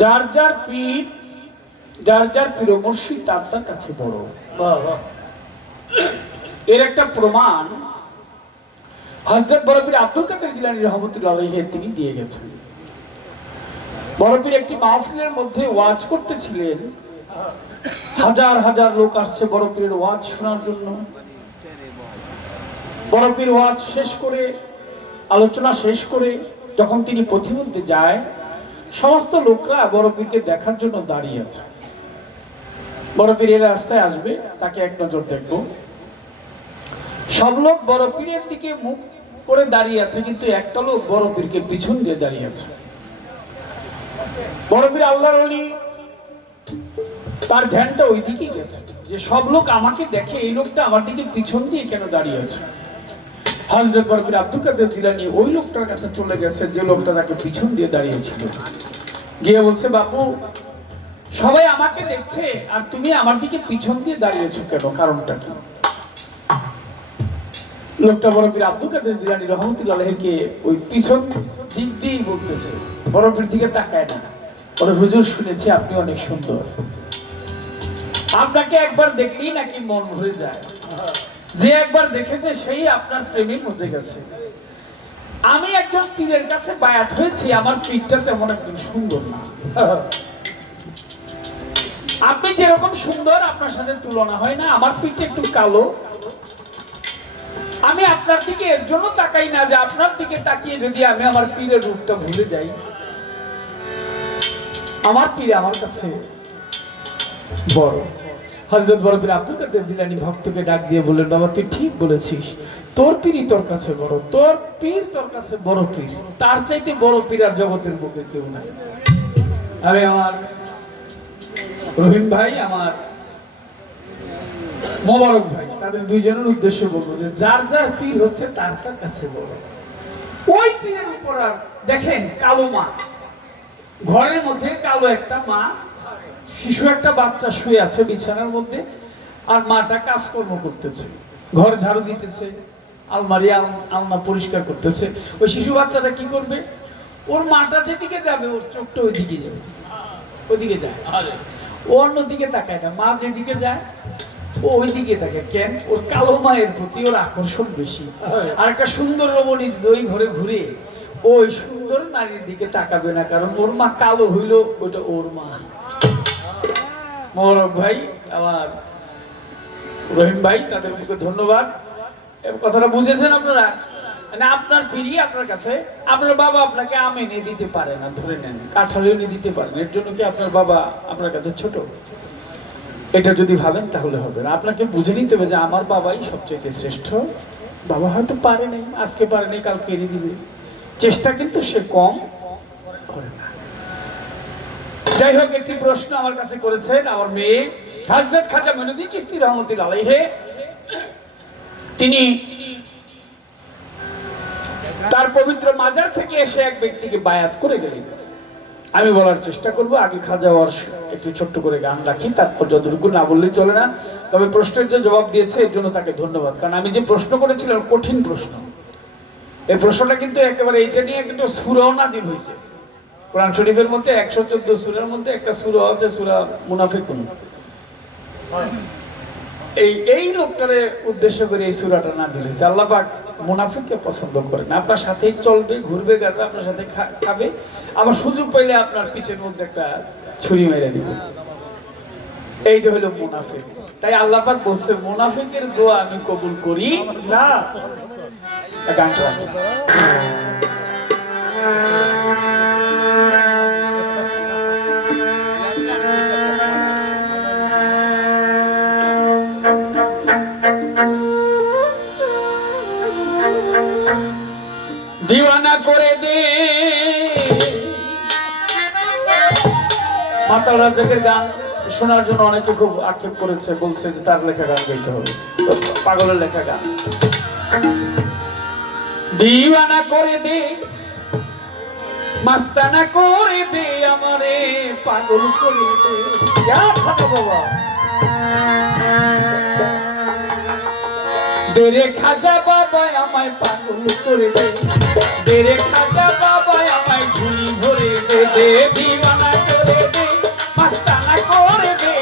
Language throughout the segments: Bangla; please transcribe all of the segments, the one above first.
যার যার পীর যার যার প্রিয় মুর্শিদ তার তার কাছে বড়। এর একটা প্রমাণ হযরত বড় পীর আব্দুল কাদের জিলানী রহমতুল্লাহ আলাইহি তিনি দিয়ে গেছেন। বড় পীর একটি মাহফিলের মধ্যে ওয়াজ করতেছিলেন, হাজার হাজার লোক আসছে বড় পীরের ওয়াজ শোনার জন্য। বড় পীর ওয়াজ শেষ করে, আলোচনা শেষ করে যখন তিনি পথিমধ্যে যায়, সমস্ত লোকরা বড় পীরকে দেখার জন্য দাঁড়িয়ে আছে। বড় পীর এই রাস্তায় আসবে, তাকে এক নজর দেখব। সব লোক বড় পীরের দিকে মুখ করে দাঁড়িয়ে আছে, কিন্তু একটা লোক বড় পীরকে পিছন দিয়ে দাঁড়িয়ে আছে। বড় পীর আল্লাহর ওলি, তার ধ্যানটা ওই দিকেই গেছে যে সব লোক আমাকে দেখে, এই লোকটা আমার দিকে পিছন দিয়ে কেন দাঁড়িয়ে আছে। হযরত বড় পীর আব্দুল কাদের জিলানী ওই লোকটার কাছে চলে গেছে যে লোকটা তাকে পিছন দিয়ে দাঁড়িয়েছিল। গিয়ে বলছে, বাপু সবাই আমাকে দেখছে আর তুমি আমার দিকে পিছন দিয়ে দাঁড়িয়েছো কেন, কারণটা কি? লোকটা বড় পীর আব্দুল কাদের জিলানী রহমতুল্লাহ আলাইহিকে ওই পিছন দিক দিয়েই বলতেছে, বড় পীর দিকে তাকায় না। বলে, হুজুর শুনেছি আপনি অনেক সুন্দর, আপনাকে একবার দেখলেই নাকি মন ভরে যায়, যে একবার দেখেছে সেই আপনার প্রেমে মজে গেছে। আমি একজন পীরের কাছে বায়াত হয়েছি, আমার পীরটা তেমন একজন সুন্দর না। আপনি যেরকম সুন্দর আপনার সাথে তুলনা হয় না, আমার পীরটা একটু কালো। আমি আপনার দিকে এর জন্য তাকাই না যে আপনার দিকে তাকিয়ে যদি আমি আমার পীরের রূপটা ভুলে যাই। আমার পীর আমার কাছে বড়। হযরত বড় পীর আব্দুল কাদের জিলানী ভক্তকে ডাক দিয়ে বললেন, বাবা তুই ঠিক বলেছিস, তোর পীরই তোর কাছে বড়, তোর পীর তোর কাছে বড় পীর, তার চাইতে বড় পীর আর জগতের বুকে কেউ নাই। আমি আমার রহিম ভাই, আমার মোবারক ভাই, তাদের দুইজনের উদ্দেশ্য বলবো যে যার যার পীর হচ্ছে তার তার কাছে বড়। ওই পীরের উপর আর দেখেন কালো মা, ঘরের মধ্যে কালো একটা মা, শিশু একটা বাচ্চা শুয়ে আছে বিছানার মধ্যে, আর মাটা কাজকর্ম করতেছে, ঘর ঝাড়ু দিতেছে, আলমারি আলনা পরিষ্কার করতেছে। ওই শিশু বাচ্চাটা কি করবে? ওর মাটা যেদিকে যাবে ওর চোখটা ওইদিকে যাবে, ওইদিকে যায়, ও অন্যদিকে তাকায় না। মা যেদিকে যায় ও ওইদিকে থাকে। কেন? ওর কালো মায়ের প্রতি ওর আকর্ষণ বেশি। আর একটা সুন্দর রমণী ওই ঘরে ঘুরে ওই সুন্দর নারীর দিকে তাকাবে না, কারণ ওর মা কালো হইল, ওইটা ওর মা। মোবারক ভাই, আমার রহিম ভাই, তাদেরকে ধন্যবাদ। কথাটা বুঝেছেন আপনারা? মানে আপনার পীরই আপনার কাছে, আপনার বাবা আপনাকে আম এনে দিতে পারে না, ধরে নেন কাঁঠাল এনে দিতে পারেন, এর জন্য কি আপনার বাবা আপনার কাছে ছোট? এটা যদি ভাবেন তাহলে হবে না। আপনাকে বুঝে নিতে হবে যে আমার বাবাই সবচেয়ে শ্রেষ্ঠ। বাবা হয়তো পারে নাই, আজকে পারে নাই, কালকে এনে দিবে, চেষ্টা কিন্তু সে কম করে না। যাই হোক, একটি প্রশ্ন আমার কাছে করেছেন আমার মেয়ে হযরত খাজা মঈনুদ্দিন চিশতি রহমতুল্লাহ আলাইহি। তিনি তার পবিত্র মাজার থেকে এসে এক ব্যক্তিকে বায়াত করে গেলেন। আমি বলার চেষ্টা করব, আগে খাজা ওয়ার একটু ছোট্ট করে গান রাখি, তারপর যতটুকু না বললেই চলে না। তবে প্রশ্নের যে জবাব দিয়েছে এর জন্য তাকে ধন্যবাদ, কারণ আমি যে প্রশ্ন করেছিলাম কঠিন প্রশ্ন। এই প্রশ্নটা কিন্তু একেবারে এইটা নিয়ে কিন্তু সূরাও নাযিল হয়েছে। কোরআন শরীফের মধ্যে 114 সূরার মধ্যে একটা সূরা আছে সূরা মুনাফিকুন। এই লোকটারে উদ্দেশ্য করে এই সূরাটা নাযিল হয়েছে। আল্লাহ পাক মুনাফিককে পছন্দ করে না। আপনার সাথেই চলবে, ঘুরবে, গাড়বে, আপনার সাথে খাবে, আবার সুযোগ পাইলে আপনার পিছের মধ্যে একটা ছুরি মেরে দিবে। এইটা হলো মুনাফিক। তাই আল্লাহ পাক বলছে, মুনাফিকের দোয়া আমি কবুল করি না। গানটা রাখি। দিওয়ানা করে দে। মাতাল রাজ্জাকের গান শোনার জন্য অনেকে খুব আক্ষেপ করেছে, বলছে যে তার লেখা গান গাইতে হবে, পাগলের লেখা গান। দিওয়ানা করে দে, মাস্তানা করে দে, আমারে পাগল করে দে। বাবা দেরে খাজা বাবা আমায় পাগল করে দে, দেরে খাজা বাবা আমায় ঝুলি ভরে দে, দিওয়ানা করে করে দে মাস্তানা করে দে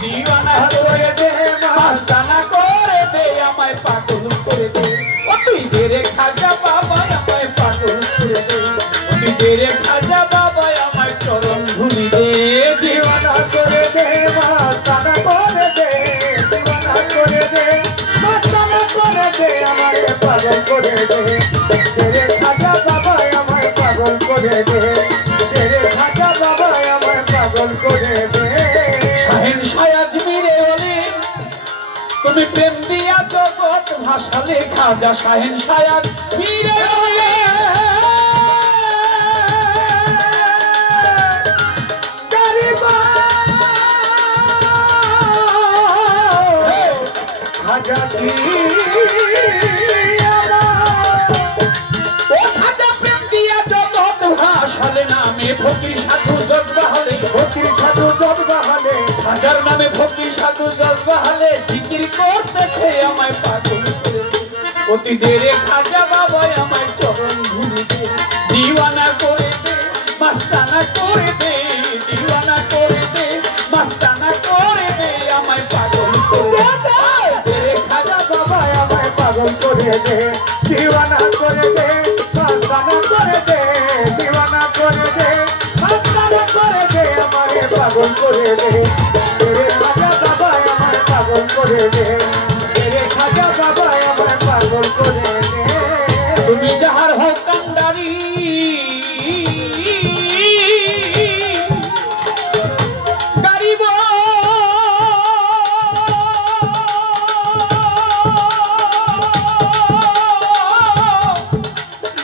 দিওয়ানা করে দে মাস্তানা করে দে আমায় পাগল করে দে ও তুই দে রে খাজা বাবা আমায় পাগল করে দে ও তুই দে রে খাজা বাবা আমায় চরণ ধুলি দে দিওয়ানা করে দে মাস্তানা করে দে দিওয়ানা করে দে মাস্তানা করে দে আমায় পাগল করে দে তেরে খাজা বাবা আমায় পাগল করে দে তেরে খাজা বাবা আমায় পাগল করে দে শাহেন শায়াজ মিরে বলে তুমি প্রেম দিয়া জগৎ ভাসালে খাজা শাহেন শায়াজ মিরে বলে খাজা কি ও খাজা প্রেম দিয়া জগৎ ভাসালে নামে ফকির সাধু জজ্বা হলে ফকির সাধু জজ্বা হলে খাজার নামে ফকির সাধু জজ্বা হলে জিকির করতেছে আমায় পাগল করে দে অতি দেরে খাজা বাবা আমায় চরণ ধুলি দে দিওয়ানা করে দে মাস্তানা করে দে দিওয়ানা করে দে মাস্তানা করে দে আমায় পাগল করে দে দেরে খাজা বাবা আমায় পাগল করে দে দিওয়ানা করে দে মাস্তানা করে দে দিওয়ানা করে দে মাস্তানা করে দে আমায় পাগল করে দে তেরে খাজা বাবা আমায় পাগল করে দে তেরে খাজা বাবা আমায় পাগল করে দে তুমি যাহার হোক কান্ডারি গারিব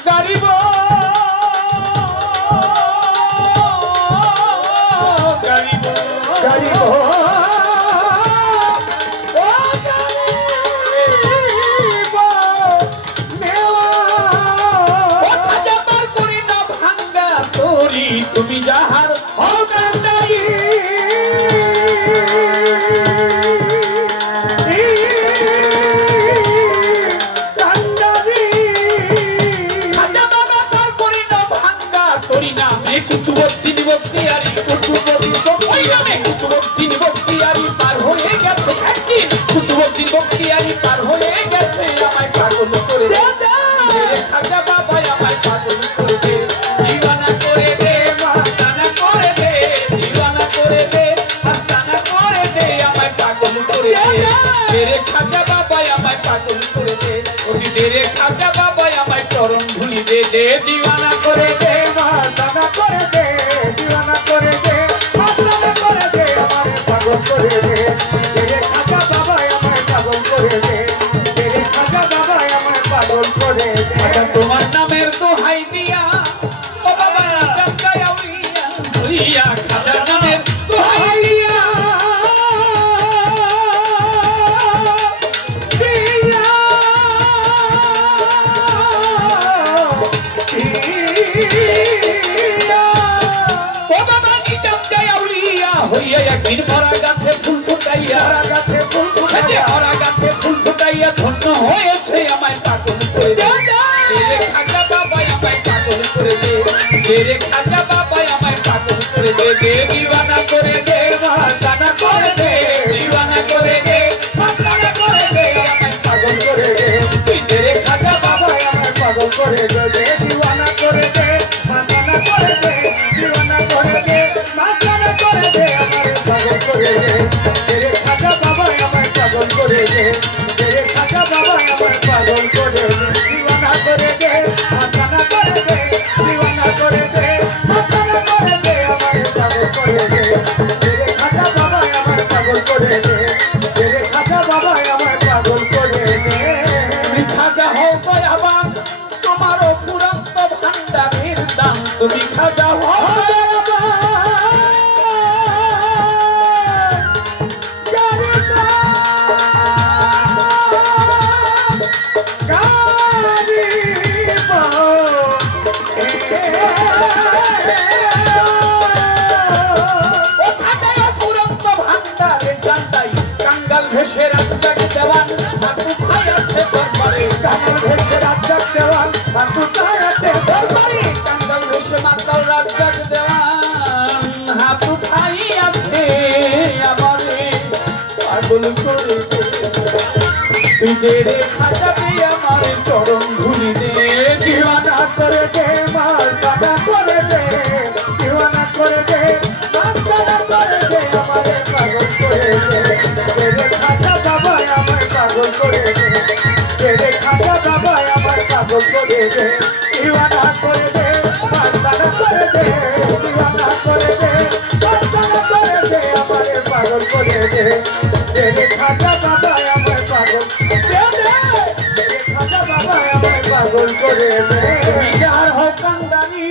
গারিব গারিব গারিব তুমি যাহার হকান্দারি খাজা বাবা তার করি না ভাঙ্গা তোরি নামে কুতুবুদ্দিন বখতিয়ারি ওই নামে কুতুবুদ্দিন বখতিয়ারি পার হয়ে গেছে একদিন কুতুবুদ্দিন বখতিয়ারি পার হয়ে গেছে আমায় পাগল করে দে খাজা বাবা আমায় পাগল করে দে দিওয়ানা করে দে মাস্তানা করে দে দিওয়ানা করে দে মাস্তানা করে দে আমায় পাগল করে দে তেরে খাজা বাবা আমায় পাগল করে দে ওই তেরে খাজা বাবা আমায় চরণ ধুলি দে দে দিওয়ানা করে দে মাস্তানা করে দে দিওয়ানা করে দে মাস্তানা করে দে আমায় পাগল করে দে তেরে খাজা বাবা আমায় পাগল করে দে তেরে খাজা বাবা আমায় পাগল করে দে আচ্ছা তোমার নামের দোহাই দিয়া ও বাবা চাঁদায় আউলিয়া হইয়া খাজার নামের দোহাই দিয়া ও বাবা নি চাঁদায় আউলিয়া হইয়া একদিন মরা গাছে ফুল ফুটাইয়া গাছে ফুল মরা গাছে ফুল ফুটাইয়া ধন্য হয়েছে আমায় পাগল করে দে তেরে খাজা বাবা আমায় পাগল করে দে তেরে খাজা বাবা আমায় পাগল করে দে দে দিওয়ানা করে দে মাস্তানা করে দে দিওয়ানা করে দে মাস্তানা করে দে আমায় পাগল করে দে তুই তেরে খাজা বাবা আমায় পাগল করে দে দিওয়ানা করে দে মাস্তানা করে দে দিওয়ানা করে দে মাস্তানা করে দে আমারে পাগল করে দে তেরে খাজা বাবা আমায় পাগল করে দে তেরে খাজা বাবা আমায় পাগল করে দে দিওয়ানা করে দে মাস্তানা করে দে দিওয়ানা করে দে মাস্তানা করে দে আমারে পাগল করে তুই দে রে খাজা দে আমার চরণ ধুলি দে দিওয়ানা করে দে মাস্তানা করে দে দিওয়ানা করে দে মাস্তানা করে দে আমারে পাগল করে দে তেরে খাজা বাবা আমায় পাগল করে দে তেরে খাজা বাবা আমায় পাগল করে দে দিওয়ানা করে দে মাস্তানা করে দে দিওয়ানা করে দে মাস্তানা করে দে আমারে পাগল করে দে তেরে খাজা বাবা আমায় পাগল দে তেরে খাজা বাবা আমায় পাগল করে দে তুমি যার হও কান্দানি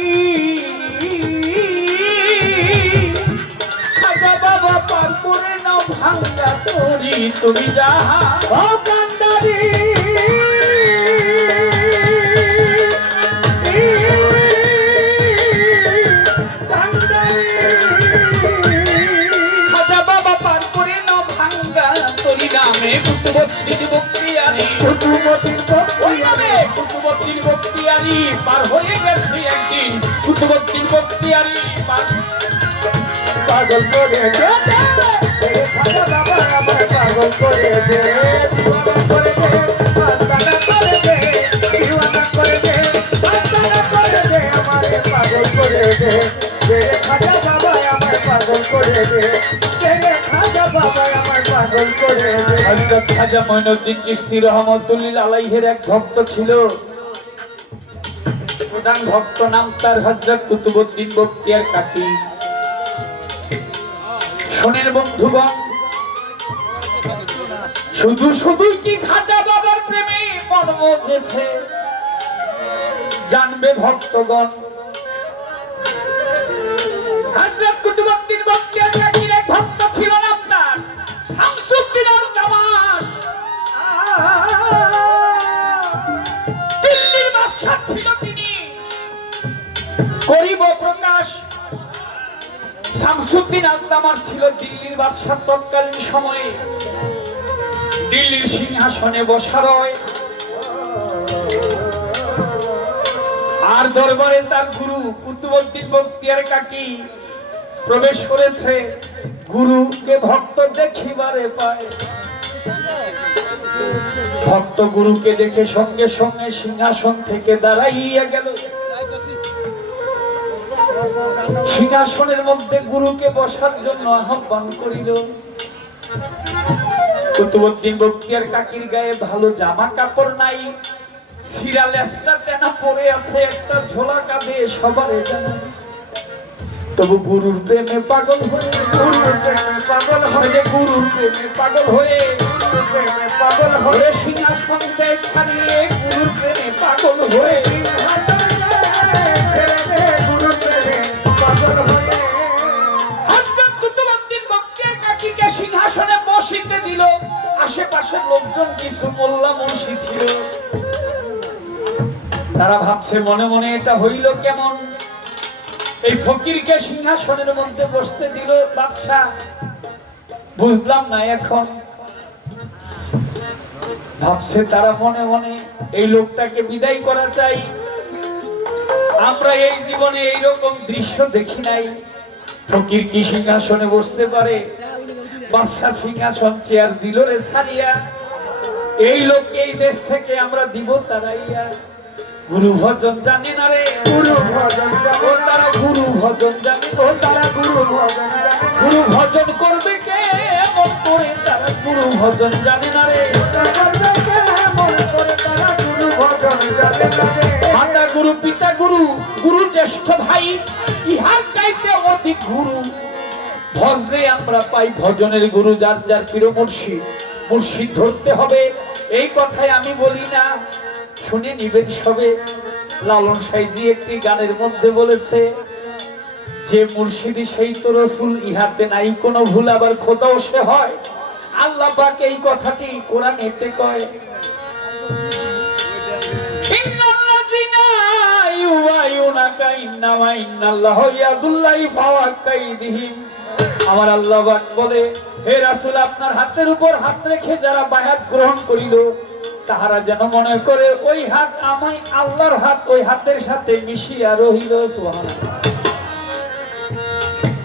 খাজা বাবা পার করে নাও ভাঙ্গা তোরি তুমি যাহা ও কান্দারি খাজা বাবা পার করে নাও ভাঙ্গা তোরি নামে কুতুবুদ্দিন বখতিয়ারি কুতুবুদ্দিন ওই নামে কুতুবুদ্দিন বখতিয়ারি পার হয়ে গেছে একদিন কুতুবুদ্দিন বখতিয়ারি পাগল করে দে তেরে খাজা বাবা আমায় পাগল করে দে দিওয়ানা করে দে মাস্তানা করে দে দিওয়ানা করে দে মাস্তানা করে দে আমারে পাগল করে দে তেরে খাজা বাবা আমায় পাগল করে দে তেরে খাজা বাবা আমায় পাগল করে দে হযরত খাজা মঈনুদ্দিন চিশতি রহমাতুল্লাহ আলাইহির এক ভক্ত ছিল প্রধান ভক্ত নাম তার হযরত কুতুবুদ্দিন বখতিয়ার কাকি শোনেন বন্ধুগণ শুধু শুধুই কি খাজা বাবার প্রেমে মন মজেছে জানবে ভক্তগণ হযরত কুতুবুদ্দিন বখতিয়ার কাকির এক ভক্ত ছিল নাম তার শামসুদ্দিন আল-জামাশ দিল্লির বাদশা ছিল তিনি করিব প্রকাশ শামসুদ্দিন আল-জামাশ ছিল দিল্লির বাদশা তৎকালীন সময়ে দিল্লির সিংহাসনে বসা রয় আর দরবারে তার গুরু কুতুবুদ্দিন বখতিয়ার কাকি প্রবেশ করেছে গুরুকে ভক্ত দেখিবারে পায় ভক্ত গুরুকে দেখে সঙ্গে সঙ্গে সিংহাসন থেকে দাঁড়াইয়া গেল সিংহাসনের মধ্যে গুরুকে বসার জন্য আহ্বান করিল কুতুবুদ্দিন বখতিয়ার কাকির গায়ে ভালো জামা কাপড় নাই সিরা লেসটা তেনা পরে আছে একটা ঝোলা কাঁধে সবারে জানা তবু গুরুর প্রেমে পাগল হয়ে গুরুর প্রেমে পাগল হয়ে গুরুর প্রেমে পাগল হয়ে গুরুর প্রেমে পাগল হয়ে সিংহাসন ত্যাগ ছাড়িয়ে গুরুর প্রেমে পাগল হয়ে ছেড়ে দে গুরুর প্রেমে পাগল হয়ে হযরত কুতুবুদ্দিন বখতিয়ার কাকিকে সিংহাসনে বসিতে দিল আশেপাশের লোকজন কিছু মোল্লা মুন্সি ছিল তারা ভাবছে মনে মনে এটা হইল কেমন এই ফকিরকে সিংহাসনের মধ্যে বসতে দিল বাদশা বুঝলাম না এখন ভাবছে তারা মনে মনে এই লোকটাকে বিদায় করা চাই আমরা এই জীবনে এইরকম দৃশ্য দেখি নাই ফকির কি সিংহাসনে বসতে পারে বাদশা সিংহাসন চেয়ার দিল রে ছাড়িয়া এই লোককে এই দেশ থেকে আমরা দিব তারাইয়া গুরু ভজন জানে না রে গুরু ভজন ও তারা গুরু ভজন জানে ও তারা গুরু ভজন গুরু ভজন করবে কে এমন করে তারা গুরু ভজন জানে না রে মাতা গুরু পিতা গুরু গুরু জ্যেষ্ঠ ভাই ইহার চাইতে অধিক গুরু ভজলে আমরা পাই ভজনের গুরু যার যার প্রিয় মুর্শিদ মুর্শিদ ধরতে হবে এই কথাই আমি বলি না শুনে নিবেন সবে লালন সাইজি একটি গানের মধ্যে বলেছে যে মুর্শিদি সেই তো রসুল ইহাতে নাই কোনো ভুল আবার খোদাও সে হয় আল্লাহ পাক এই কথাটি কোরআনেতে কয় ইন্নাল্লাযিনা ইউবায়ুনাকা ইন্নামা ইন্নাল্লাহু ইয়াদুল্লাহি ফাওয়াকাইদিহিম আমার আল্লাহ পাক বলে হে রাসূল আপনার হাতের উপর হাত রেখে যারা বায়াত গ্রহণ করিল তাহারা যেন মনে করে ওই হাত আমি আল্লাহর হাত ওই হাতের সাথে মিশিয়া রহিল সুবহানাল্লাহ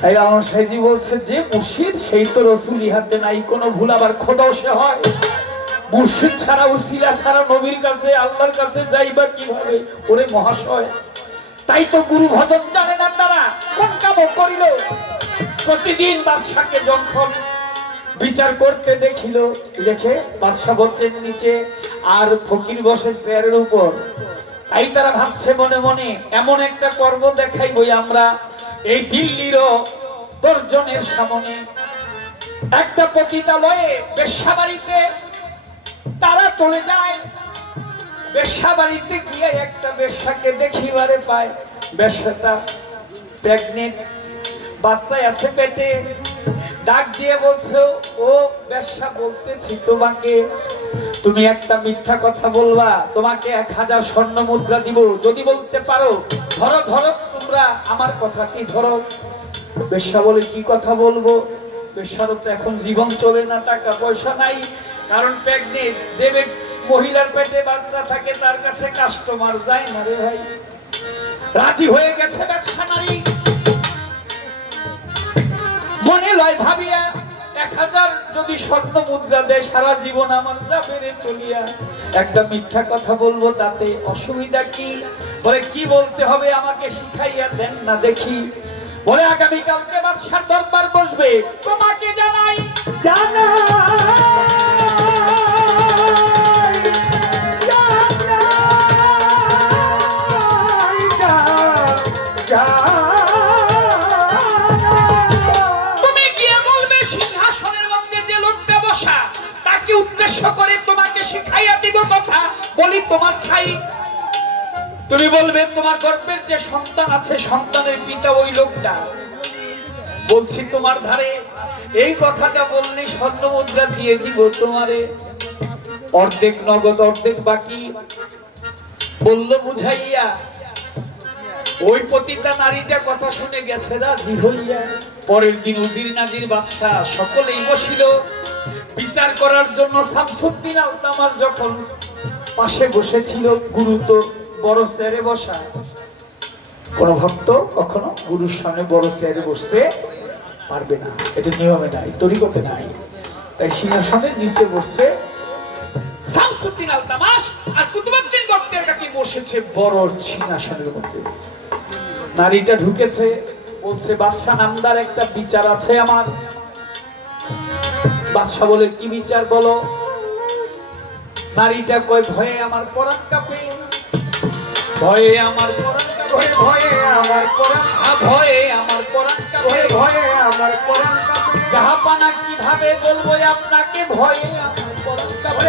তাই আমার সাইজি বলছে যে মুর্শিদ সেই তো রসুল ইহাতে নাই কোনো ভুল আবার খোদাও সে হয় মুর্শিদ ছাড়া উসিলা ছাড়া নবীর কাছে আল্লাহর কাছে যাইবা কিভাবে? ওরে মহাশয়, তাই তো গুরু ভজন জানে না তারা। কোন কাম করিল? প্রতিদিন বাদশাকে যখন বিচার করতে দেখিল, দেখে বাদশা বলছেন নিচে আর ফকির বসে চেয়ারের উপর। তাই তারা ভাবছে মনে মনে, এমন একটা কর্ম দেখাইবই আমরা এই দিল্লিরও দর্জনের সামনে। একটা পতিতালয়ে বেশ্যাবাড়িতে তারা চলে যায়। বেশ্যাবাড়িতে গিয়ে একটা বেশ্যাকে দেখিবারে পায়। বেশ্যাটা প্রেগনেন্ট, বাচ্চা আছে পেটে। ডাক দিয়ে বলছো, ও বেশ্যা বলতেছি তোমাকে, তুমি একটা মিথ্যা কথা বলবা, তোমাকে 1000 স্বর্ণ মুদ্রা দিব যদি বলতে পারো। ধরো ধরো, তোমরা আমার কথাটি ধরো। বেশ্যা বলে, কি কথা বলবো? বেশ্যারও তো এখন জীবন চলে না, টাকা পয়সা নাই, কারণ প্রেগনেন্ট। যে মহিলার পেটে বাচ্চা থাকে তার কাছে কাস্টমার যায় না রে ভাই। রাজি হয়ে গেছে বেশ্যা নারী। মনে লয় ভাবিয়া 1000 যদি স্বর্ণ মুদ্রা দেয় সারা জীবন আমার যাবে রে চলিয়া। একটা মিথ্যা কথা বলবো, তাতে অসুবিধা কি? বলে, কি বলতে হবে আমাকে শিখাইয়া দেন না দেখি। বলে, আগামীকালকে বাদশার দরবার বসবে, তোমাকে জানাই। তুমি গিয়ে বলবে সিংহাসনের মধ্যে যে লোকটা বসা, তাকে উদ্দেশ্য করে তোমাকে শিখাইয়া দিব কথা। বলি, তোমার ঠাই। তুমি বলবে তোমার গর্ভের যে সন্তান আছে, সন্তানের পিতা ওই লোকটা। বলছি তোমার ধারে। এই কথাটা বললে স্বর্ণ মুদ্রা দিয়ে দিব তোমারে, অর্ধেক নগদ অর্ধেক বাকি। বললো বুঝাইয়া। ওই পতিতা নারীটা কথা শুনে গেছে রাজি হইয়া। পরের দিন উজির নাজির বাদশাহ সকলেই বসিল বিচার করার জন্য। শামসুদ্দিন আলতামাস যখন পাশে বসেছিল, গুরু তো বড় চেয়ারে বসা। কোন ভক্ত কখনো গুরুর সামনে বড় চেয়ারে বসতে পারবে না, এটা নিয়মে নাই, তরিকতে নাই। তাই সিংহাসনের নিচে বসছে শামসুদ্দিন আলতামাস, আর কুতুবউদ্দিন বখতিয়ারকাকি বসেছে বড় সিংহাসনের মধ্যে। নারীটা ঢুকেছে, বলছে, বাদশা নামদার একটা বিচার আছে আমার। বাদশা বলে, কি বিচার বলো? নারীটা কয়, ভয়ে আমার পরাণ কাঁপে, ভয়ে আমার পরাণ কাঁপে, ভয়ে আমার পরাণ, ভয়ে আমার পরাণ কাঁপে, ভয়ে আমার পরাণ কাঁপে। জাহাপানা কিভাবে বলবো আপনাকে, ভয়ে আমার পরাণ কাঁপে।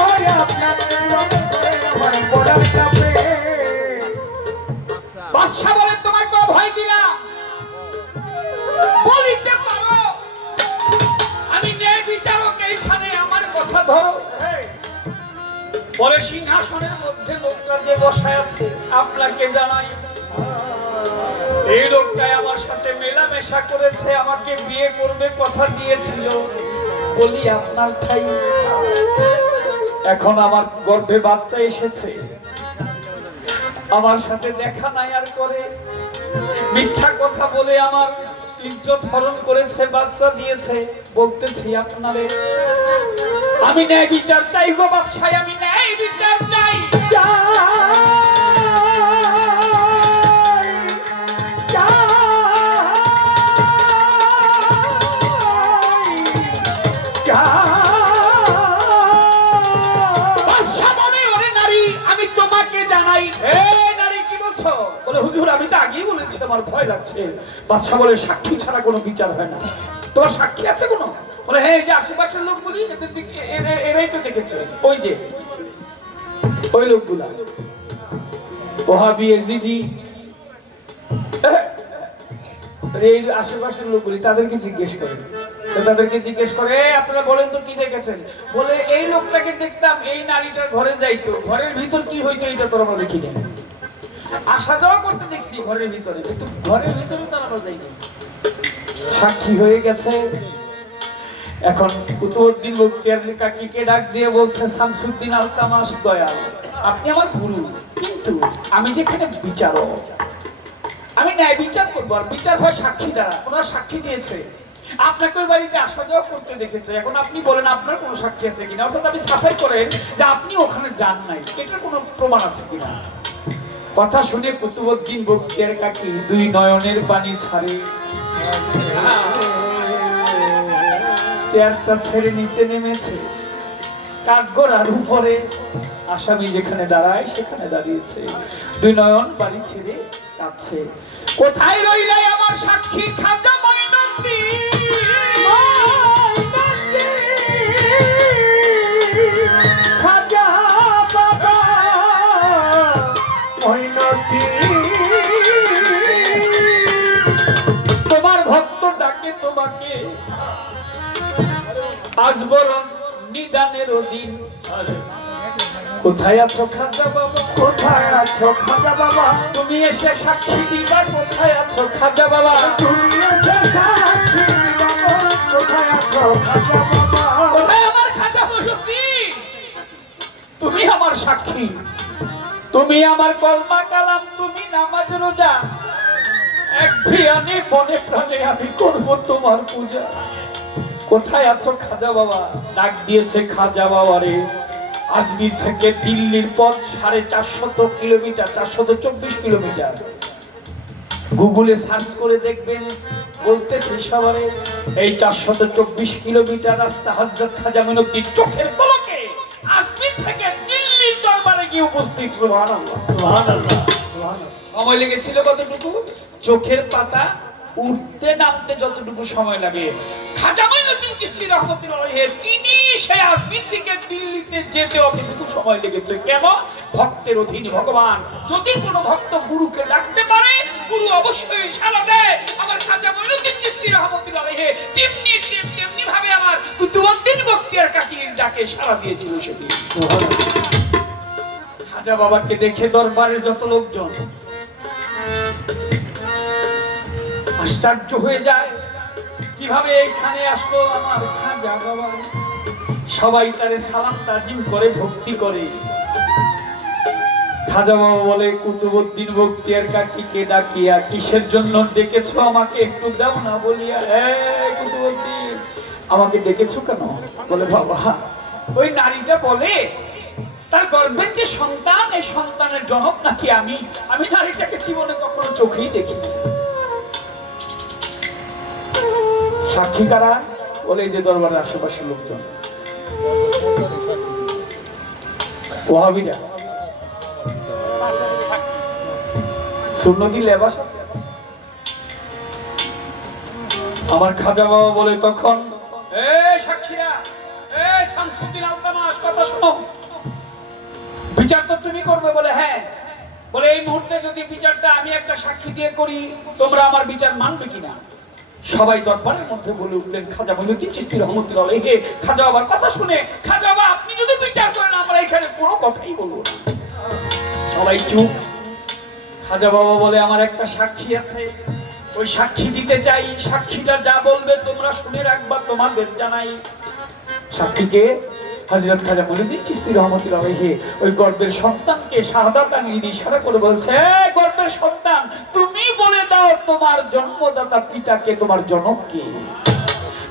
ভয়ে আপনাকে আমার পরাণ কাঁপে। বাদশা বলে, তোমাকে ভয় দিলাম, বলিতে পারো আমি ন্যায় বিচারক, এইখানে আমার কথা ধরো। পরে সিংহাসনের মধ্যে লোকটা যে বসায় আছে, আপনাকে জানাই, এই লোকটাই আমার সাথে মেলামেশা করেছে, আমাকে বিয়ে করবে কথা দিয়েছিল। বলি, আপনার ঠাই। এখন আমার গর্ভে বাচ্চা এসেছে, আমার সাথে দেখা নাই আর করে, মিথ্যা কথা বলে আমার ইজ্জত হরণ করেছে, বাচ্চা দিয়েছে। বলতেছি আপনারে, আমি ন্যায় বিচার চাই গো বাদশাহ, আমি ন্যায় বিচার চাই। বাদশাহ বলে, ওরে নারী, আমি তোমাকে জানাই। নারী, কি বলছো? বলে, হুজুর আমি তো আগেই বলেছি আমার ভয় লাগছে। বাদশাহ বলে, সাক্ষী ছাড়া কোনো বিচার হয় না। তোমার সাক্ষী আছে কোনো? বলে, হ্যাঁ, এই যে আশেপাশের লোকগুলি, এদের দিকে এরাই তো দেখেছে, ওই যে ওই লোকগুলা ওহাবি এজিদি, এই আশেপাশের লোকগুলি, তাদেরকে জিজ্ঞেস করে। তাদেরকে জিজ্ঞেস করে, আপনারা বলেন তো কি দেখেছেন? বলে, এই লোকটাকে দেখতাম, এই নারীটার ঘরে যাইতো, ঘরের ভিতর কি হইতো এটা তোরা আমরা দেখি না, আসা যাওয়া করতে দেখছি ঘরের ভিতরে, কিন্তু ঘরের ভিতরে তারা আমরা যাইনি। সাক্ষী হয়ে গেছে। এখন কুতুবউদ্দিন বখতিয়ারকাকিকে ডাক দিয়ে বলছে, শামসুদ্দিন আলতামাস দয়াল, আপনি আমার গুরু, কিন্তু আমি যেখানে বিচারক, আমি ন্যায় বিচার করবো, আর বিচার হয় সাক্ষী দ্বারা। ওনারা সাক্ষী দিয়েছে, আপনাকে ওই বাড়িতে আসা যাওয়া করতে দেখেছে। এখন আপনি বলেন আপনার কোনো সাক্ষী আছে কিনা, অর্থাৎ আপনি সাফাই করেন যে আপনি ওখানে যান নাই, এটার কোনো প্রমাণ আছে কিনা। কথা শুনে কুতুবউদ্দিন বখতিয়ার কাকি দুই নয়নের পানি ছাড়ে, চেয়ারটা ছেড়ে নিচে নেমেছে, কাঠগড়ার উপরে আসামি যেখানে দাঁড়ায় সেখানে দাঁড়িয়েছে, দুই নয়ন বাড়ি ছেড়ে কাঁদছে। কোথায় রইলে আমার সাক্ষী খাজা মঈনুদ্দিন? খাজা বাবা মঈনুদ্দিন, তোমার ভক্ত ডাকে তোমাকে, আজ বরং নিদানের দিন। কোথায় আছো খাজা বাবা? কোথায় আছো খাজা বাবা? তুমি এসে সাক্ষী দিবা, কোথায় আছো খাজা বাবা? তুমি এসে সাক্ষী বাবা, কোথায় আছো খাজা বাবা? কোথায় আমার খাজা মঈনুদ্দিন? তুমি আমার সাক্ষী, তুমি আমার কলমা কালাম, তুমি নামাজ রোজা, এক ধিয়ানে বনে প্রাণে আমি করব তোমার পূজা। কোথায় আছো খাজা বাবা? ডাক দিয়েছে খাজা বাবা রে, আজমির থেকে দিল্লির পথ 450 কিলোমিটার, 424 কিলোমিটার। গুগলে সার্চ করে দেখবেন, বলতেছে সবারে এই 424 কিলোমিটার রাস্তা হযরত খাজা মঈনুদ্দিন চোখের পলকে আজমির থেকে দিল্লির দরবারে গিয়ে উপস্থিত। সুবহানাল্লাহ, সুবহানাল্লাহ, সুবহানাল্লাহ। সময় লেগেছিল কতটুকু? চোখের পাতা উঠতে নামতে যতটুকু সময় লাগে, খাজা মঈনুদ্দিন চিশতি রাহমাতুল্লাহ আলাইহি তিনি সেই আজমির থেকে দিল্লিতে যেতে অতটুকু সময় লেগেছে। কেন? ভক্তের অধীন ভগবান। যদি কোনো ভক্ত গুরুকে ডাকতে পারে, গুরু অবশ্যই সাড়া দেয়। আমার খাজা মঈনুদ্দিন চিশতি রাহমাতুল্লাহ আলাইহি তেমনি ভাবে আমার কুতুবউদ্দিন বখতিয়ার কাকির ডাকে সাড়া দিয়েছিল সেদিন। খাজা বাবাকে দেখে দরবারের যত লোকজন আশ্চর্য হয়ে যায়, কিভাবে এখানে আসলো আমার খাজা বাবা। সবাই তারে সালাম তাজিম করে, ভক্তি করে। খাজা বাবা বলে, কুতুবউদ্দিন বখতিয়ার কাকিকে ডাকিয়া কিসের জন্য ডেকেছো আমাকে একটু দাও না বলিয়া। কুতুবউদ্দিন, আমাকে ডেকেছো কেন? বলে, বাবা ওই নারীটা বলে তার গর্ভের যে সন্তান, এই সন্তানের জনক নাকি আমি। আমি নারীটাকে জীবনে কখনো চোখেই দেখিনি। সাক্ষী কারা? বলে যে দরবারের আশেপাশের লোকজন, ওয়াহাবিরা। সুন্নতি লেবাস আছে। আমার খাজা বাবা বলে তখন, সাক্ষীরা, শামসুদ্দিন আলতামাস, কথা শোনো। বিচার তো তুমি করবে? বলে হ্যাঁ। বলে এই মুহূর্তে যদি বিচারটা আমি একটা সাক্ষী দিয়ে করি, তোমরা আমার বিচার মানবে কিনা? সবাই দরবারের মধ্যে বলে উঠলেন, খাজা মঈনুদ্দিন চিশতি রাহমাতুল্লাহ আলাইহি, খাজা বাবার কথা শুনে, খাজা বাবা আপনি যদি বিচার করেন আমরা এখানে কোনো কথাই বলবো না। সবাই চুপ। খাজা বাবা বলে, আমার একটা সাক্ষী আছে, ওই সাক্ষী দিতে চাই। সাক্ষীটা যা বলবে তোমরা শুনে রাখবা, তোমাদের জানাই। সাক্ষীকে হযরত খাজা মঈনুদ্দিন চিশতি রাহমাতুল্লাহ আলাইহি ওই গর্ভের সন্তানকে শাহাদাত আঙ্গুল দিয়ে ইশারা করে বলছে, গর্ভের সন্তান তুমি বলে দাও তোমার জন্মদাতা পিতাকে, তোমার জনক কে?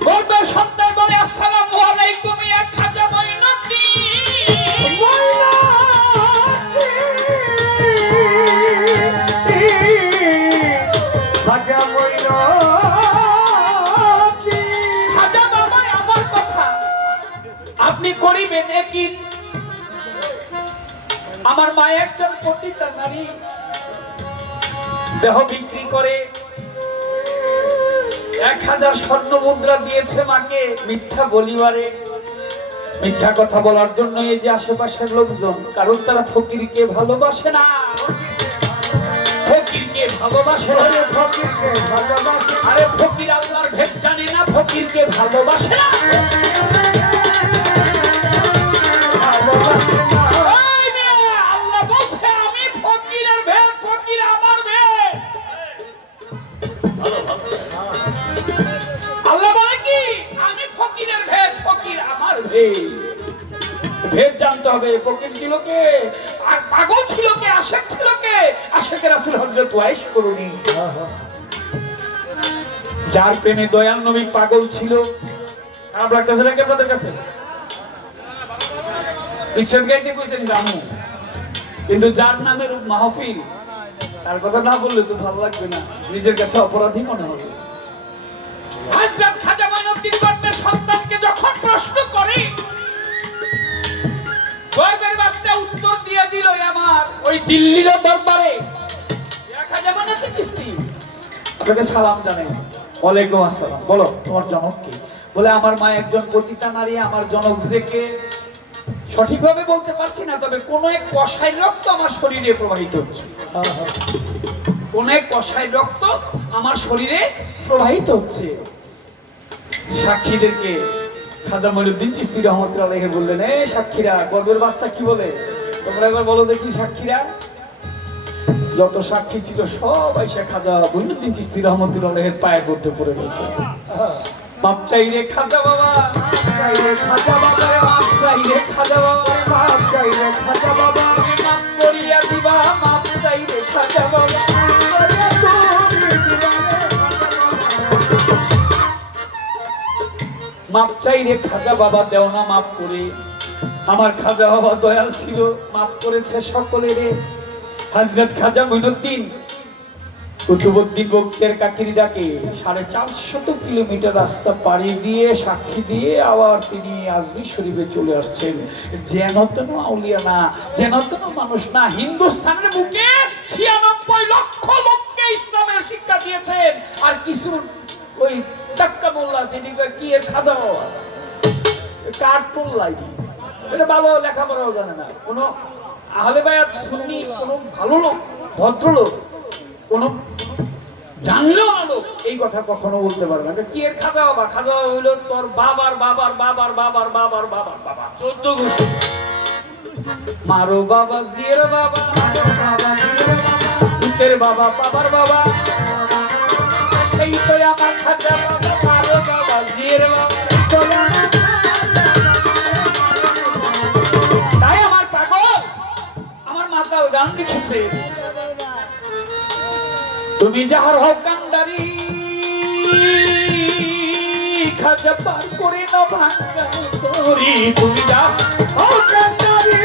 গর্ভের সন্তান বলে, আসসালামু আলাইকুম ইয়া খাজা মঈনুদ্দিন। খাজা মঈনুদ্দিন, খাজা বাবা আমার কথা আপনি করিবেন একই। আমার মা একজন পতিতা নারী, দেহ বিক্রি করে 1000 স্বর্ণ মুদ্রা দিয়েছে মাকে মিথ্যা বলিবারে, মিথ্যা কথা বলার জন্য। এই যে আশেপাশের লোকজন, কারণ তারা ফকিরকে ভালোবাসে না, ফকিরকে ভালোবাসে না। ফকিরকে ভালোবাসে, আরে ফকির আল্লাহর ভেদ জানে না, ফকিরকে ভালোবাসে না। ভালোবাসে না। এই মেয়ে, আল্লাহ বলছে আমি ফকিরের ভেদ, ফকির আমার ভেদ। আল্লাহ বলে কি, আমি ফকিরের ভেদ, ফকির আমার ভেদ। ভেদ জানতে হবে। ফকির ছিল কে, আর পাগল ছিল কে, আশেক ছিল কে? আশেকের রাসূল হযরত ওয়াইস করুনি। যার প্রেমে দয়াল নবী পাগল ছিল। খারাপ লাগতেছে নাকি আপনাদের কাছে? রিক্সার গাইতে কইছেন জামু, কিন্তু যার নামের মাহফিল তার কথা না বললে তো ভালো লাগবে না, নিজের কাছে অপরাধী মনে হবে। হযরত খাজা মঈনুদ্দিন গর্বের সন্তানকে যখন প্রশ্ন করে, গর্বের বাচ্চা উত্তর দিয়ে দিল আমার ওই দিল্লির দরবারে, ইয়া খাজা মঈনুদ্দিন চিশতি, আপনাকে সালাম জানাই। ওয়ালাইকুম আসসালাম। বলো তোমার জনক কে? বলে আমার মা একজন পতিতা নারী, আমার জনক যে কে সঠিকভাবে বলতে পারছি না, তবে কোন এক কষাই রক্ত আমার শরীরে প্রবাহিত হচ্ছে। কোন এক কষাই রক্ত আমার শরীরে প্রবাহিত হচ্ছে। সাক্ষীদেরকে খাজা মঈনুদ্দিন চিশতি রহমাতুল্লাহ আলাইহি বললেন, এ সাক্ষীরা, গর্বের বাচ্চা কি বলে তোমরা একবার বলো দেখি। সাক্ষীরা, যত সাক্ষী ছিল সব আইসা খাজা মঈনুদ্দিন চিশতি রহমাতুল্লাহ আলাইহির পায়ে পড়তে পড়ে গেছে। মাপ চাই রে খাজা বাবা, চাইলে খাজা বাবা, মাপ চাই রে খাজা বাবা, মাপ চাইলে খাজা বাবা, মাপ করিয়া দিবা, মাপ চাই রে খাজা বাবা। মাপ চাই রে খাজা বাবা, দেও না মাপ করে। আমার খাজা বাবা দয়াল ছিল, মাপ করেছে সকলেরে। হযরত খাজা মঈনুদ্দিন কুতুবউদ্দিন বক্তিয়ার কাকির ডাকে 450 কিলোমিটার রাস্তা পাড়ি দিয়ে সাক্ষী দিয়ে আবার তিনি আজমির শরীফে চলে আসছেন। যেন তেন আউলিয়া না, যেন তেন মানুষ না, হিন্দুস্তানের বুকে 96 লক্ষ লোককে ইসলামের শিক্ষা দিয়েছেন। আর কিছু ওই টাক্কা মোল্লা সেদিকে কি এর খাজা বাবা কার্টুন লাগি, এটা ভালো লেখাপড়াও জানে না, কোনো আহলে বায়াত সুন্নি, কোনো ভালো লোক, ভদ্রলোক, কোনো জানলেও না লোক এই কথা কখনো বলতে পারবে না। কি এর খাজা বাবা? খাজা বাবা হইল তোর বাবার বাবার বাবার বাবার বাবার বাবার বাবা, 14 গোষ্ঠী। মারো বাবা, জিয়ের বাবা, ভূতের বাবা, বাবার বাবা, সেই তো আমার খাজা বাবা। মারো বাবা, জিয়ের বাবা, তাই আমার পাগল, আমার মাতাল গান লিখেছে, তুমি যাহার হও কান্ডারি, খাজা পার করে না ভাঙ্গা তোরি। তুমি যা হও কান্ডারি,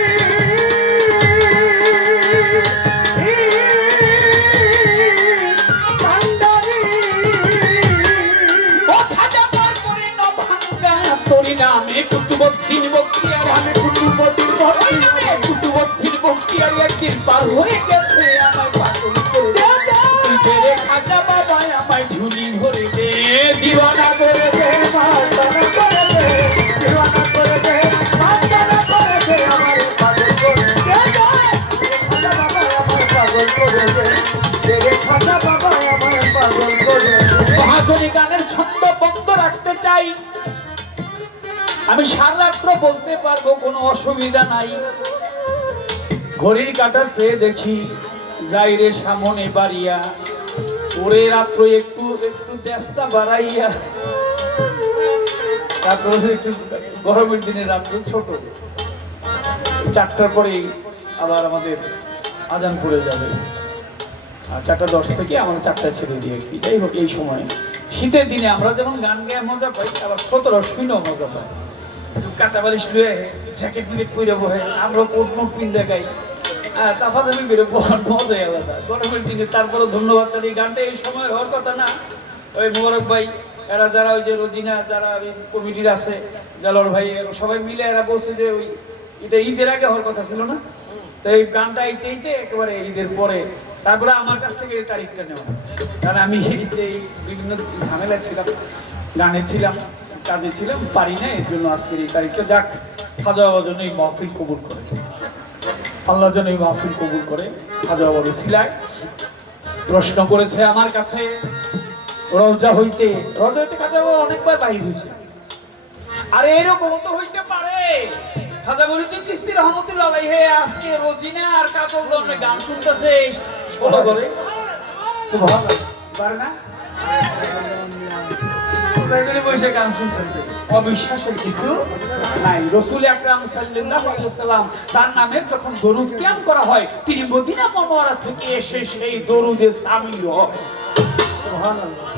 ও খাজা পার করে না ভাঙ্গা তোরি। নামে কুতুবউদ্দিন বক্তিয়ার, আমি কুতুবউদ্দিন বক্তিয়ার, কুতুবউদ্দিন বক্তিয়ার একদিন পার হয়ে গেছে আমার পাগল করে। রে খাজা বাবা আমায় ঝুলি ভরে দে, দিওয়ানা করে দে, মাস্তানা করে দে, দিওয়ানা করে দে, মাস্তানা করে দে, আমার পাগল করে দে। খাজা বাবা আমার পাগল করে দে, রে খাজা বাবা আমার পাগল করে দে। মহাজনী গানের ছন্দ বন্ধ রাখতে চাই, আমি সারা রাত্র বলতে পারবো, কোনো অসুবিধা নাই। ঘড়ির কাঁটা চেয়ে দেখি, যাই রে সামনে বাড়িয়া, ওরে রাত্র একটু একটু দেশটা বাড়াইয়া। তারপর একটু গরমের দিনে রাত্র ছোট, 4টার পরে আবার আমাদের আজান পড়ে যাবে, আর 4:10 থেকে আমাদের 4টায় ছেড়ে দিয়ে কি। যাই হোক, এই সময় শীতের দিনে আমরা যেমন গান গেয়ে মজা পাই, আবার 17 শুনেও মজা পাই। কাঁচা বালিশ লুয়ে জ্যাকেট মিকেট পরে বহে, আমরা কোট মোট পিন দেখাই, চাপাচাপি বেরো বহার মজাই আলাদা গরমের দিনে। তারপরে ধন্যবাদ, তার এই গানটা এই সময় হওয়ার কথা না। ওই মোবারক ভাই, এরা যারা ওই যে রোজিনা যারা কমিটির আছে, জালর ভাই, সবাই মিলে এরা বলছে যে ওই এটা ঈদের আগে হওয়ার কথা ছিল না, তো এই গানটা এইতে একেবারে ঈদের পরে। তারপরে আমার কাছ থেকে এই তারিখটা নেওয়া, কারণ আমি ঈদে বিভিন্ন ঝামেলা ছিলাম, গানে ছিলাম, কাজে ছিলাম, পারি না, এর জন্য আজকের এই তারিখটা। যাক, খাজা বাবার জন্য এই মাহফিল কবুল করে, আল্লাহ যেন এই মাহফিল কবুল করে। খাজা বাবার উসিলায় প্রশ্ন করেছে আমার কাছে, রওজা হইতে খাজা বাবা অনেকবার বাহির হয়েছে। আর এরকম তো হইতে পারে, খাজা মঈনুদ্দিন চিশতি রহমাতুল্লাহ আলাইহি আজকে রোজিনা আর কাজল দমে গান শুনতেছে, ষোলো করে পারে না, বসে গান শুনতেছে। অবিশ্বাসের কিছু নাই। রাসূল আকরাম সাল্লাল্লাহু আলাইহি ওয়াসাল্লাম তার নামের যখন দরুদ কিয়াম করা হয়, তিনি মদিনা মুনাওয়ারা থেকে এসে সেই দরুদে শামিল হয়। সুবহানাল্লাহ।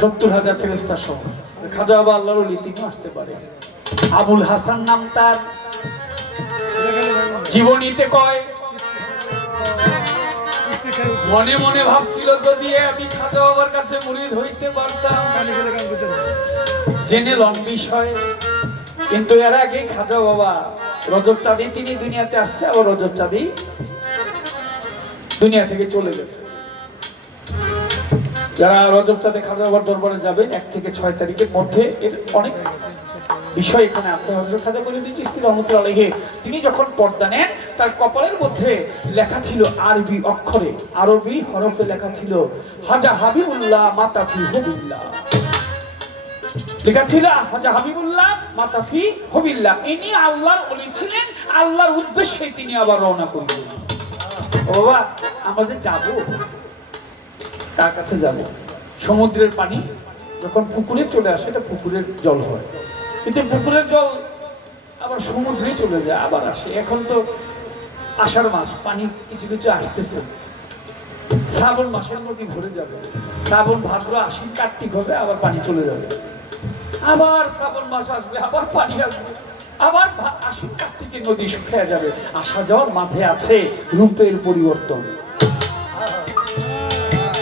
70,000 ফেরেশতা সহ খাজা বাবা আল্লাহর ওলি তিনিও আসতে পারে। আবুল হাসান নাম তার, জীবনীতে কয় মনে মনে ভাবছিল যদি আমি খাজা বাবার কাছে মুরিদ হইতে পারতাম, জেনে লং বিষয়। কিন্তু এর আগে খাজা বাবা রজব চাঁদি তিনি দুনিয়াতে আসছে, আবার রজব চাঁদি দুনিয়া থেকে চলে গেছে। যারা রজব চাঁদে খাজা বাবার দরবারে যাবেন 1 থেকে 6 তারিখের মধ্যে, এর অনেক বিষয় এখানে আছে। হযরত খাজা মঈনুদ্দিন চিশতি রাহমাতুল্লাহ আলাইহি তিনি যখন পর্দা নেন, তার কপালের মধ্যে লেখা ছিল আরবি অক্ষরে, আরবি হরফে লেখা ছিল হাজা হাবিবুল্লাহ মাতাফি হুবিল্লাহ, লেখা ছিল হাজা হাবিবুল্লাহ মাতাফি হুবিল্লাহ। ইনি আল্লাহর ওলি ছিলেন, আল্লাহর উদ্দেশ্যে তিনি আবার রওনা করলেন। ও বাবা, আমরা যে যাব তার কাছে যাব। সমুদ্রের পানি যখন পুকুরে চলে আসে, এটা পুকুরের জল হয়, কিন্তু পুকুরের জল আবার সমুদ্রে চলে যায়, আবার আসে। এখন তো আষাঢ় মাস, পানি কিছু কিছু আসতেছে। শ্রাবণ মাসের মধ্যে ভরে যাবে, শ্রাবণ ভাদ্র আশ্বিন কার্তিক হবে, আবার পানি চলে যাবে। আবার শ্রাবণ মাস আসবে, আবার পানি আসবে, আবার আশ্বিন কার্তিকে নদী শুকিয়ে যাবে। আসা যাওয়ার মাঝে আছে রূপের পরিবর্তন,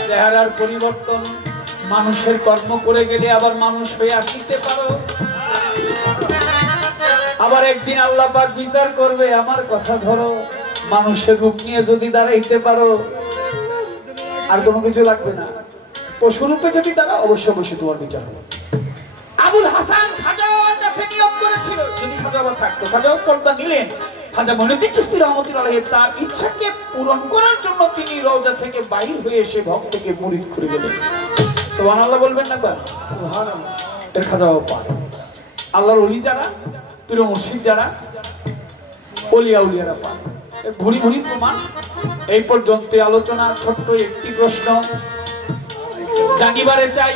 চেহারার পরিবর্তন। মানুষের কর্ম করে গেলে আবার মানুষ হয়ে আসিতে পারো, আবার একদিন আল্লাহ পাক বিচার করবে। আমার কথা ধরো, মানুষের রূপ নিয়ে যদি দাঁড়াইতে পারো, আর কোনো কিছু লাগবে না। পশুরূপে যদি দাঁড়া, অবশ্যই অবশ্যই তোমার বিচার হবে। আবুল হাসান খাজা বাবার কাছে নিয়ম করেছিল, যদি খাজা বাবা থাকতো, খাজা বাবা পর্দা নিলেন। খাজা মঈনুদ্দিন চিশতি রাহমাতুল্লাহ আলাইহি তার ইচ্ছাকে পূরণ করার জন্য তিনি রওজা থেকে বাইর হয়ে এসে ভক্তকে মুরিদ করে গেলেন। সুবহানাল্লাহ বলবেন না? সুবহানাল্লাহ। এর খাজা বাবা আল্লাহর ওলি যারা, পীর মুর্শিদ যারা, ওলিয়া উলিয়ারা পান। ভুরি ভুরি প্রমাণ। এই পর্যন্ত আলোচনা। ছোট্ট একটি প্রশ্ন জানিবারে চাই,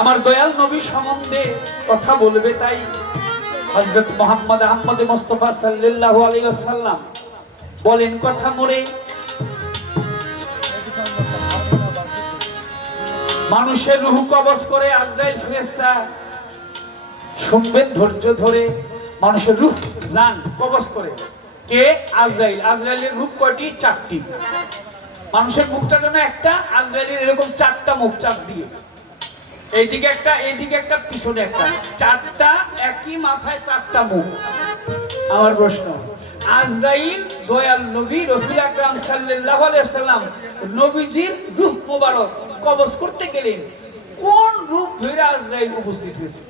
আমার দয়াল নবী সম্বন্ধে কথা বলবে, তাই হযরত মুহাম্মদ আহমদ মুস্তাফা সাল্লাল্লাহু আলাইহি ওয়াসাল্লাম বলেন কথা মোরে, মানুষের রূহ কবজ করে আজরাইল ফেরেশতা। শুনবেন ধৈর্য ধরে, মানুষের রূহ জান কবজ করে কে? আজরাইল। আজরাইলের রূপ কয়টি? 4টি। মানুষের মুখটা যেন একটা, আজরাইলের এরকম 4টা মুখ, 4 দিয়ে, এইদিকে একটা, এইদিকে একটা, পিছনে একটা, 4টা একই মাথায় 4টা মুখ। আমার প্রশ্ন, আজরাইল দয়াল নবী রাসূল আকরাম সাল্লাল্লাহু আলাইহি ওয়াসাল্লাম নবীজির রূহ মোবারক কবজ করতে গেলেন, কোন রূপ ধরে আজরাইল উপস্থিত হয়েছে?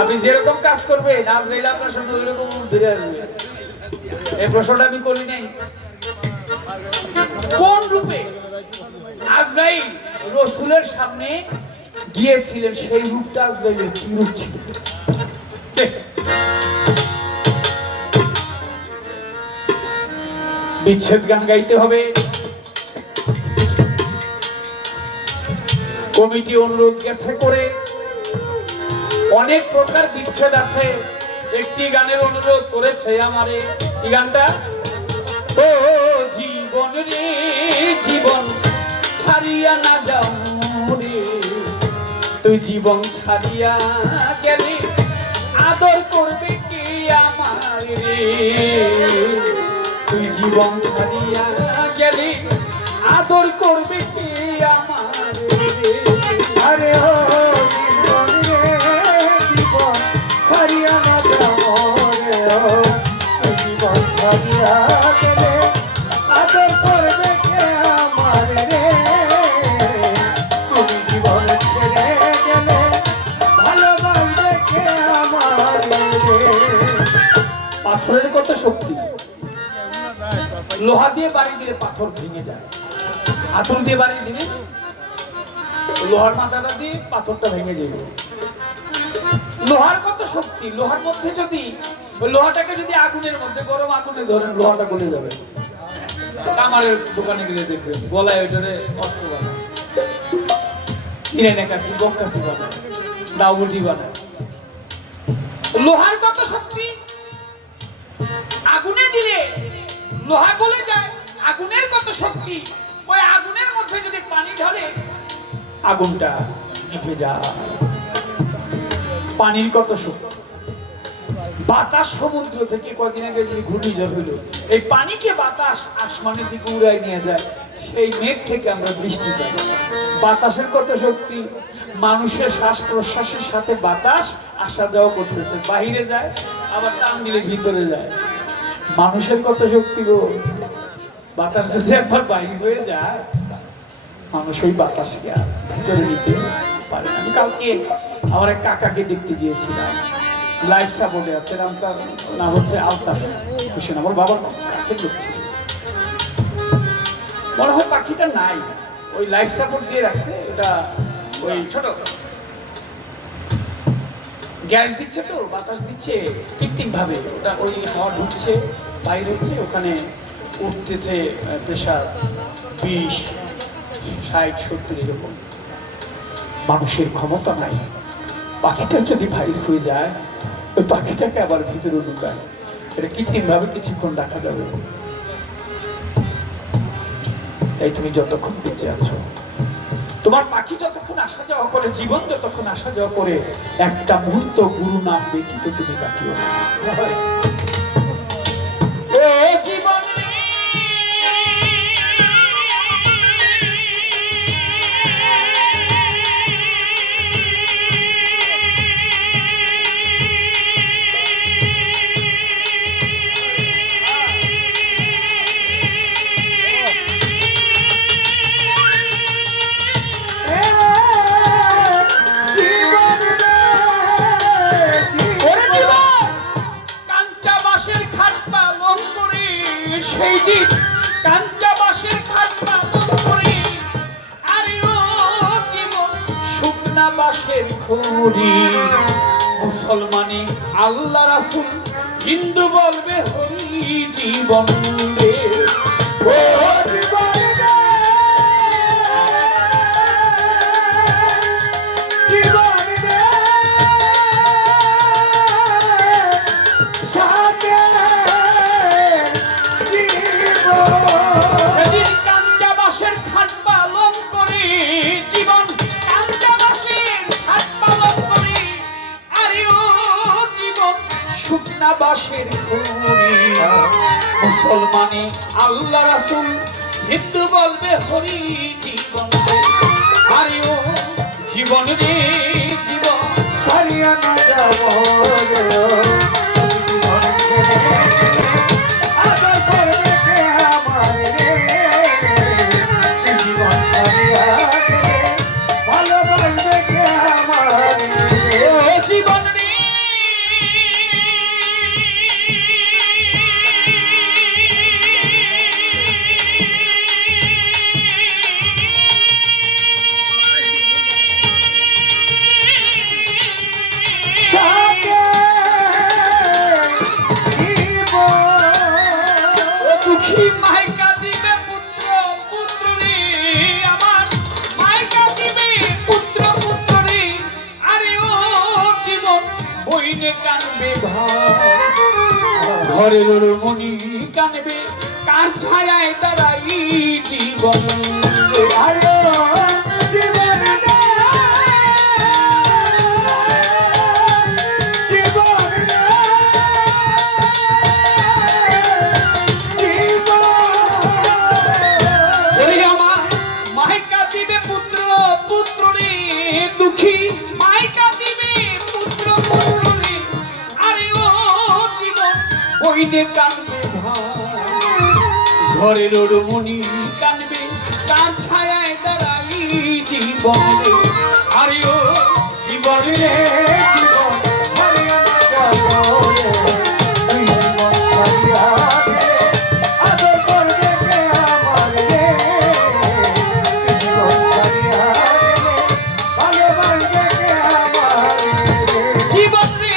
আপনি যেরকম কাজ করবেন, আজরাইল আপনার সামনে ওইরকম রূপ ধরে আসবে। এই প্রশ্নটা আমি করি নাই। কোন রূপে আজরাইল রাসূলের সামনে গিয়েছিলেন, সেই রূপটা আজরাইলের কি রূপ ছিল? বিচ্ছেদ গান গাইতে হবে। কমিটি অনুরোধ গেছে করে, অনেক প্রকার বিচ্ছেদ আছে। একটি গানের অনুরোধ করেছে আমারে। এই গানটা, ও জীবন রে জীবন ছাড়িয়া না যাও রে, তুই জীবন ছাড়িয়া গেলে আদর করবে কি আমার রে, তুই জীবন ছাড়িয়া গেলে আদর করবে কি আমার রে। আরে ও জীবন রে জীবন ছাড়িয়া না যাও রে, ও জীবন ছাড়িয়া গেলে আদর করবে কে আমার রে, তুমি জীবন ছেড়ে গেলে ভালোবাসবে কে আমার রে। পাথরের কত শক্তি! লোহা দিয়ে বাড়ি দিলে পাথর ভেঙে যায়, হাতুর দিয়ে বাড়ি দিলে লোহার মাথাটা দিয়ে পাথরটা ভেঙে যাবে। লোহার কত শক্তি! লোহার মধ্যে যদি, লোহাটাকে যদি আগুনের মধ্যে, গরম আগুনে ধরেন, লোহাটা গলে যাবে। কামারের দোকানে গেলে দেখবেন গলায় ওইটারে অস্ত্র বানায়, কিনে কাশি, বক্কাশি বানায়, দাউবুটি বানায়। লোহার কত শক্তি! আগুনের লোহা গলে যায়, আগুনের কত শক্তি, ওই আগুনের মধ্যে যদি পানি ঢালে আগুনটা নিভে যায়। পানির কত শক্তি। বাতাস সমুদ্র থেকে কদিন আগে যে ঘূর্ণিঝড় হলো, এই পানিকে বাতাস আসমানের দিকে উড়াই নিয়ে যায়, সেই মেঘ থেকে আমরা বৃষ্টি পাই। বাতাসের কত শক্তি। মানুষের শ্বাস প্রশ্বাসের সাথে বাতাস আসা যাওয়া করতেছে, বাহিরে যায় আবার টান দিলে ভিতরে যায়। মানুষের কত শক্তি গো। বাতাস যদি একবার বাহির হয়ে যায়, মানুষ ওই বাতাসকে আর ভিতরে নিতে পারে না। আমি কালকে আমার এক কাকাকে দেখতে গিয়েছিলাম, লাইফ সাপোর্টে আছে, তার নাম হচ্ছে আলতাফ হোসেন, আমার বাবার কাছে লোক ছিল। মনে হয় পাখিটা নাই, ওই লাইফ সাপোর্ট দিয়ে রাখছে, ওটা ওই ছোট গ্যাস দিচ্ছে তো, বাতাস দিচ্ছে কৃত্রিম ভাবে, ওটা ওই হাওয়া ঢুকছে বাইরে হচ্ছে, ওখানে উঠতেছে প্রেশার 20, 60, 70 এরকম। মানুষের ক্ষমতা নাই। পাখিটা যদি বাইর হয়ে যায়, ওই পাখিটাকে আবার ভিতরে ঢুকায়, এটা কৃত্রিম ভাবে কিছুক্ষণ রাখা যাবে। তাই তুমি যতক্ষণ বেঁচে আছো, তোমার পাখি যতক্ষণ আসা যাওয়া করে, জীবন যতক্ষণ আসা যাওয়া করে, একটা মুহূর্ত গুরু নাম ব্যতীত তুমি কাটিও না। ও জীবন সেই দিন কাঞ্চা বাঁশের খাট পালন করে, আরে ও জীবন শুকনা বাঁশের খড়ি। মুসলমানি আল্লাহ রাসূল, হিন্দু বলবে হরি জীবন রে। ও জীবন রে, জীবন রে, সাথে কাঞ্চা বাঁশের খাট পালন করে, জীবন কাঞ্চা বাঁশের খাট পালন করে, আরে ও জীবন শুকনা বাঁশের খড়ি। মুসলমানি আল্লাহ রাসূল, হিন্দু বলবে হরি জীবন রে। আরে ও জীবন রে, জীবন ছাড়িয়া না যাব জীবন রে। দুঃখী মাইকা দিবে পুত্র পুত্র রে, আমার মাইকা দিবে পুত্র পুত্র রে। আরে ও জীবন বইনে কানবে ঘরের রমণী কানবে, কার ছায়ায় দাঁড়াই জীবন রে। আরে জীবন রে, জীবন রে, পুত্র রে, দুঃখী মাইকা দিবে পুত্র পুত্র রে। আরে ও জীবন বইনে কানবে ঘরের রমণী কানবে, কার ছায়ায় দাঁড়াই জীবন রে। আরে ও জীবন রে, জীবন ছাড়িয়া না যাব রে, তুই জীবন ছাড়িয়া গেলে আদর করবে কে আমার রে। জীবন ছাড়িয়া গেলে ভালোবাসবে কে আমার রে। জীবন রে,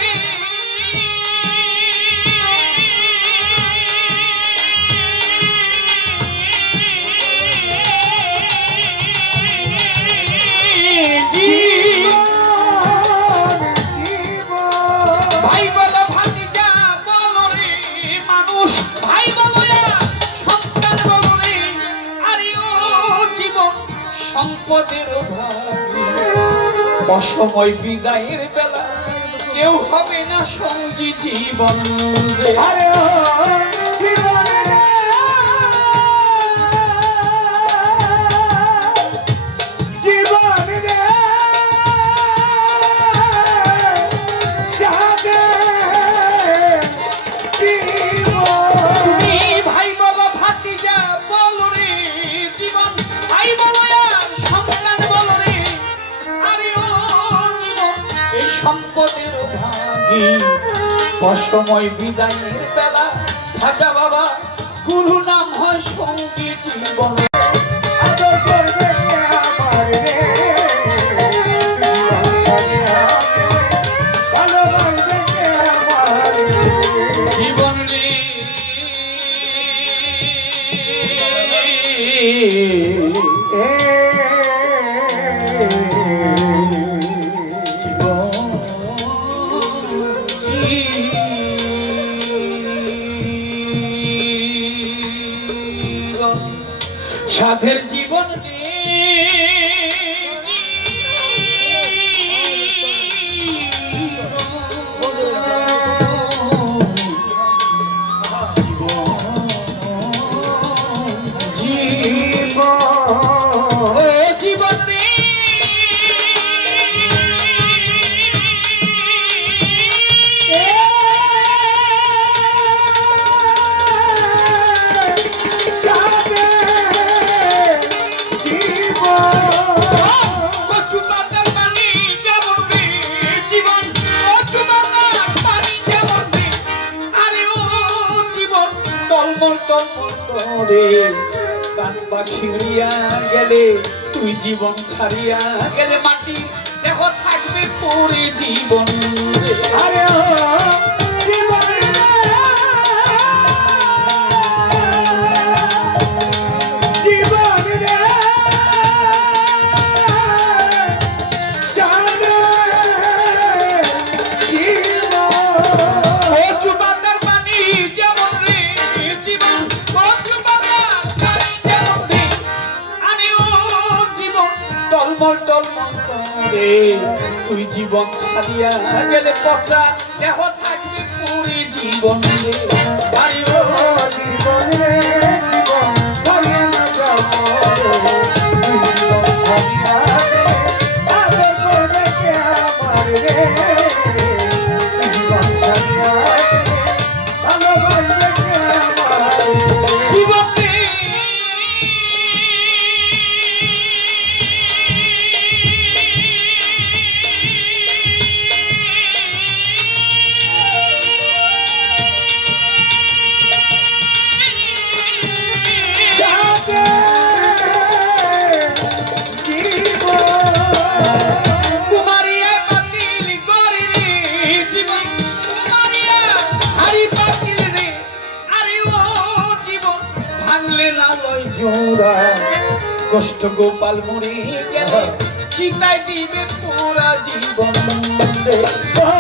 ভাই বলো ভাতিজা বলো রে মানুষ, ভাই বলো সম্পদের ভাগী অসময় বিদায়ের বেলা কেউ হবে না সঙ্গী জীবন রে। আরে ও জীবনে জীবনে সাথে তুমি ভাই বলো ভাতিজা বলো রে জীবন, ভাই বলো আর সন্তান বলো রে, আরে ও জীবন এই সম্পদের ভাগী অসময় বিদায়ের বেলা খাজা বাবা গুরু নাম হয় সঙ্গী জীবন। আদর করবে কে আমার রে, ভালোবাসবে কে আমার রে। জীবন রে সাধের জীবন জীবন রে কান বাখিয়া গেলে তুই জীবন ছাড়িয়া গেলে মাটি দেহ থাকবে পরে জীবন রে। আরে ও জীবনে জীবনে সাথে ও চুপাদার পানি যেমন রে জীবন, ও চুপাদার পানি যেমন রে, আরে ও জীবন টলমল টলমল করে তুই জীবন ছাড়িয়া গেলে পচা দেহ থাকবে পুরি জীবন রে। আরে ও জীবনে জীবন ছাড়িয়ে না যাবো রে, জীবন ছাড়িয়া গেলে আদর করবে কে আমার রে, জীবন ছাড়িয়া গেলে ভালোবাসবে কে আমার রে। জীবন রে সাথে জীবন কুমারিয়া বাতিল করে রে জীবন, কুমারিয়া হারি বাতিল রে, আরে ও জীবন ভাঙলে না লয় জোড়া কষ্ট গোপাল মরে গেলে চিতায় দিবে পুরা জীবন রে। ও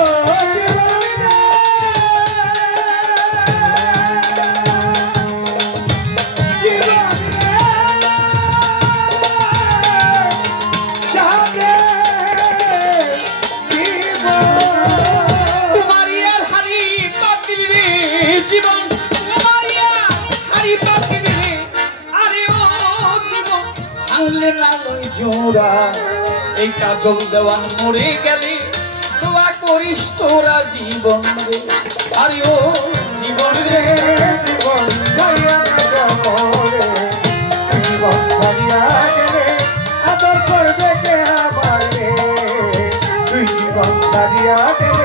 জীবনে কুমারিয়ার হারি বাতিল রে জীবন, কুমারিয়া হারি বাতিল রে, আরে ও জীবন ভাঙলে না লয় জোড়া এই কাজল দেওয়ান মরে গেলে দোয়া করিস তোরা জীবন রে। আরে ও জীবন রে জীবন ছাড়িয়া যাবো রে, জীবন ছাড়িয়া গেলে আদর করবে কে আমার রে, তুই জীবন ছাড়িয়া গেলে